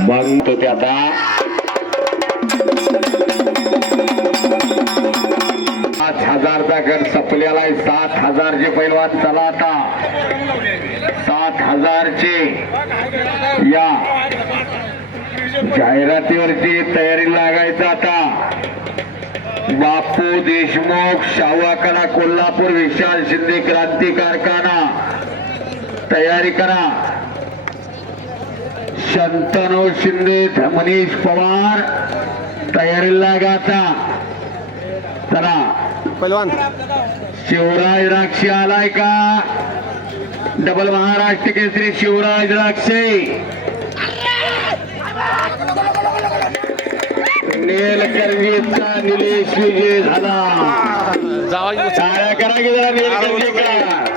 मग ते आता. सात हजारचा गट संपलेला आहे सात हजारचे पैलवान चला आता. सात हजारचे या जाहिरातीवरची तयारी लागायचं आता. बापू देशमुख शाहूकाना कोल्हापूर विशाल शिंदे क्रांती कारखाना. तयारी करा. शंतनू शिंदे मनीष पवार तयारी लागा आता चला. पैलवान शिवराज द्राक्षे आलाय का? डबल महाराष्ट्र केसरी शिवराज द्राक्षे नीलकर्णीचा निलेश विजय झाला. जावा टाळ्या करा की जरा नीलकर्णी करा.